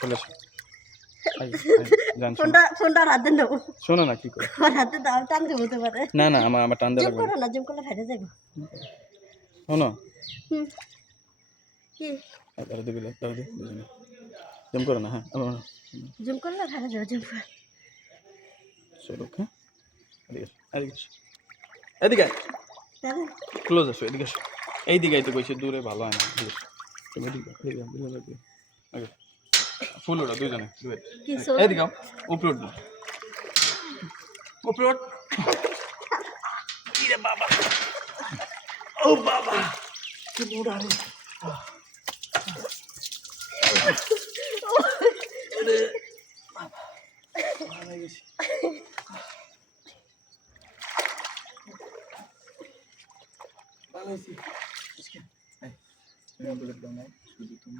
চলে এসো I, I, যান শোনো। ফোনটা ফোনটা আর নেব শোনো না কি করে? আমার হাতে দাও টানতে হতে পারে না না আমার আমার টান জুম করো না জুম করলে ফেটে যাব। শোনো। হুম। কি? আর দিবি দাঁড়া দি দুজনে। করো না হ্যাঁ আমার জুম করলে ফেটে যাবে জুম করে চলো হ্যাঁ? এদিকে এদিকে এদিকে দাদা ক্লোজ আসো এদিকে আসো। এই দিকে তো কইছে দূরে ভালো হয় না তুমি এদিকে এদিকে এদিকে এদিকে আগে। ফুল ওটা দুজনে এদিকে উপরে উঠবো। উপরে উঠ বাবা ও বাবা কি মোড়া রে আরে? বাবা ভালো হয়েছি শুধু তুমি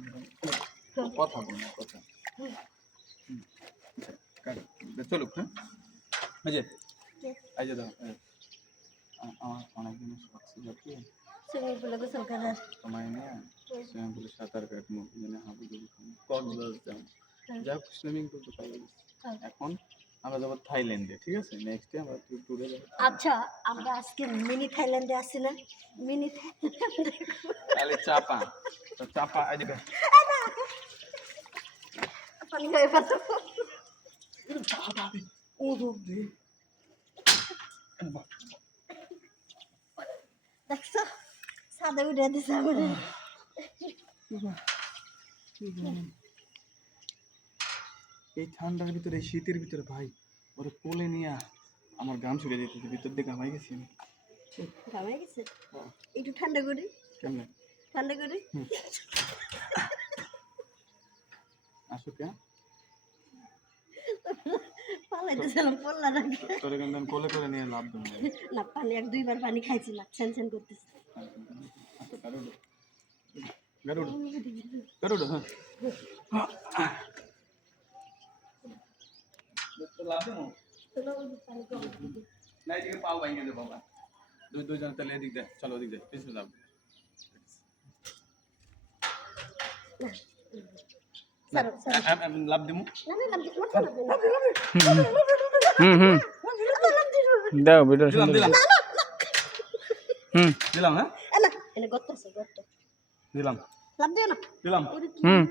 কথা বলো না কথা। আচ্ছা, কাট। চলো হ্যাঁ? এই যে এই যে দাও আমার অনেক শখ ছিল কি? সুইমিং পুলে গোসল করার। সময় নিয়ে সুইমিং পুলে সাঁতার কাটবো মানে হাবু ডুবু কক্সবাজার যাব। সুইমিং পুল তো পাই। এখন আমরা যাব থাইল্যান্ডে ঠিক আছে? নেক্সট আমরা ট্যুরে যাব। আচ্ছা আমরা আজকে মিনি থাইল্যান্ডে আসছি না? মিনি থাইল্যান্ডে তাহলে চাপা তো চাপা এদিকে পানি দেখছ সাদা উঠে দিছে এই ঠান্ডার ভিতরে এই শীতের ভিতরে ভাই ওরে কোলে নিয়ে আমার গাম শুকিয়ে যেতেছে ভিতর দিয়ে গামাই গেছি আমি। ঘামাই গেছে? একটু ঠান্ডা করি। কেমনে? ঠান্ডা করি। আসো কে? পালাইতেছিলাম পড়লা নাকি তোরে কিন্তু আমি কোলে করে নিয়ে লাভ দেবো না। পানি এক দুইবার পানি খাইছি না ছেন ছেন করতেছে। গারুডো। গারুডো। গারুডো হ্যাঁ। লাভ দেবো? না এদিকে পাও ভাঙিয়ে দে বাবা। দুই দুইজন তাহলে এদিক দে চলো ওদিক দে পিছনে যাব লাভ দিমু হুম হুম দাও ভিডিও দিলাম দিলাম হুম দিলাম হ্যাঁ না এনে গত্ত আছে গত্ত দিলাম লাভ দিও না দিলাম হুম।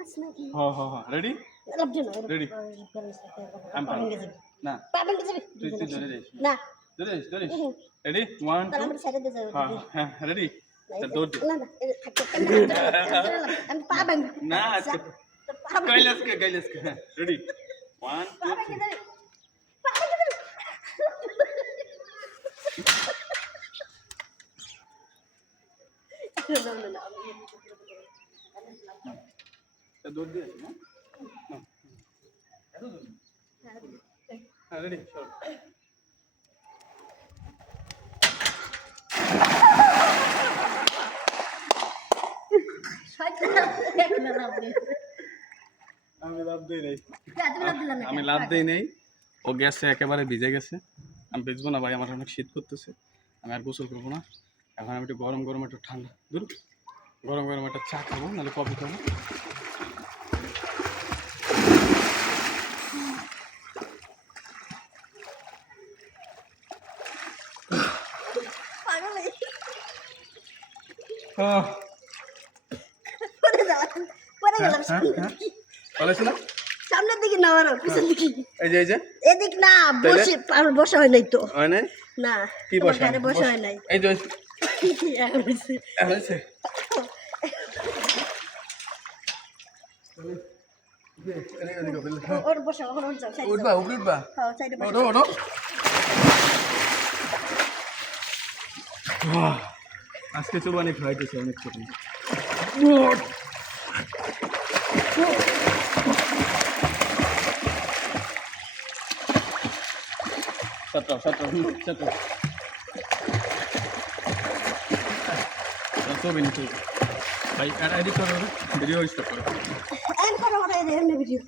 হ হ হ রেডি লাভ দিও না ওরে Ready? I'm পা fine. ভেঙে যাবে না পা ভেঙে যাবে তুই তুই ধরে যাইস না ধরে যাইস ধরে রেডি ওয়ান তাহলে টু আমরা সাইডে দিয়ে যাব হ্যাঁ হ্যাঁ রেডি দৌড় না না আমি পা না আজকে ভেঙে যাবে না হ্যাঁ রেডি চল একটা লাভ দিও আমি লাভ দেই নাই। আমি লাভ দেই নাই। ও গেছে একেবারে ভিজে গেছে। আমি ভিজবো না ভাই আমার অনেক শীত করতেছে। আমি আর গোসল করব না। এখন আমি একটু গরম গরম একটু ঠান্ডা। দূর গরম গরম একটা চা খাব নাহলে কফি খাব। হয়ে গেলাম হ্যাঁ, হ্যাঁ। ভালো আছে না। সামনের দিকে না আরও পিছন দিকে। এই যে এই যে। এদিক না বসে আমার বসা হয় নাই তো। হয় নাই? না কি বসা? বসা হয় নাই। এই যে উঠবা উপরে উঠবা ওঠো ওঠো। আজকে অনেক অনেক সতেরো সতেরো সতেরো ছবি নিতে ভাই এডিট করো ভিডিও স্টপ করো ভিডিও